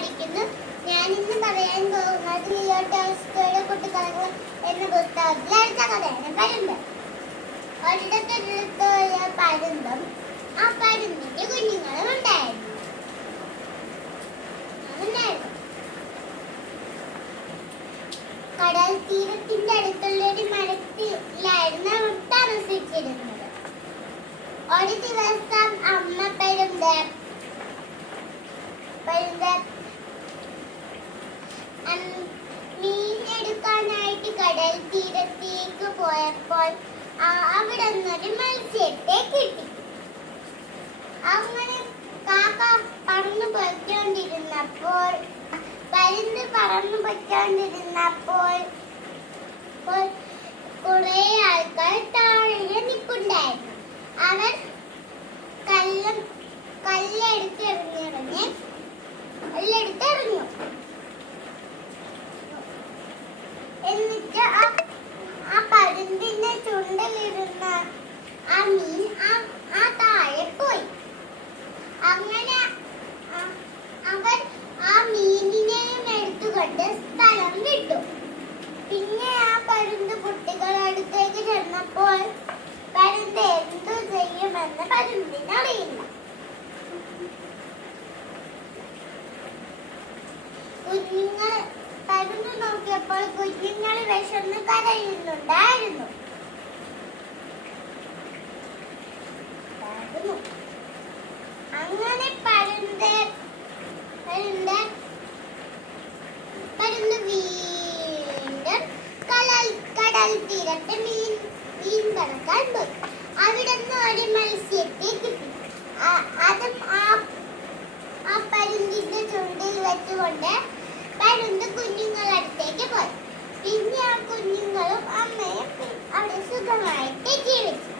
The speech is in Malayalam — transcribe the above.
പഠിക്കുന്നു ഞാൻ ഇന്ന് പറയാൻ പോകുന്നത് ലിയോ ടോൾസ്റ്റോയുടെ കുട്ടിക്കാലങ്ങൾ എന്ന പുസ്തകത്തിലെ അടുത്ത കഥയാണ്. പരുന്ത് ഒരിടത്തൊരിടത്തോയ പരുന്തും ആ പരുന്തിന്റെ കുഞ്ഞുങ്ങളും ഉണ്ടായിരുന്നു. കടൽ തീരത്തിന്റെ അടുത്തുള്ള ഒരു മരത്തിലായിരുന്നു അവർ താമസിച്ചിരുന്നത്. ഒരു ദിവസം അമ്മ പരുന്ത് പരുന്ത് മീനെടുക്കാനായിട്ട് കടൽ തീരത്തേക്ക് പോയപ്പോൾ അവിടെ നിന്നൊരു മത്സ്യത്തെ കിട്ടി. അങ്ങനെ കാക്ക പറന്നു പൊയ്ക്കൊണ്ടിരുന്നപ്പോൾ പരുന്ത് പറന്നു പൊയ്ക്കൊണ്ടിരുന്നപ്പോൾ കുറെ ആൾക്കാർ താഴെ നിൽപ്പുണ്ടായിരുന്നു എന്നിട്ട് ആ പരുന്തിന്റെ ചുണ്ടിലിരുന്ന ആ മീൻ ആ താഴെ പോയി. അങ്ങനെ അവൻ ആ മീനിനെയും എടുത്തുകൊണ്ട് സ്ഥലം വിട്ടു. പിന്നെ ആ പരുന്ത് കുട്ടികളടുത്തേക്ക് ചെന്നപ്പോൾ നോക്കിയപ്പോൾ കുഞ്ഞുങ്ങൾ വിശന്ന് കരയുന്നുണ്ടായിരുന്നു. അങ്ങനെ പരുന്ത് പരുന്ത് പരുന്ത് വീണ്ടും കടൽ കടൽ തീരത്ത് മീൻ മീൻ പറക്കാൻ പോയി. അവിടെ നിന്ന് ഒരു മത്സ്യത്തെ കിട്ടി. അതും ആ ആ പരുന്തിന്റെ ചുണ്ടിൽ വെച്ചുകൊണ്ട് പരുന്ത് കുഞ്ഞുങ്ങളടുത്തേക്ക് പോയി. പിന്നെ ആ കുഞ്ഞുങ്ങളും അമ്മയും അവിടെ സുഖമായിട്ട് ജീവിച്ചു.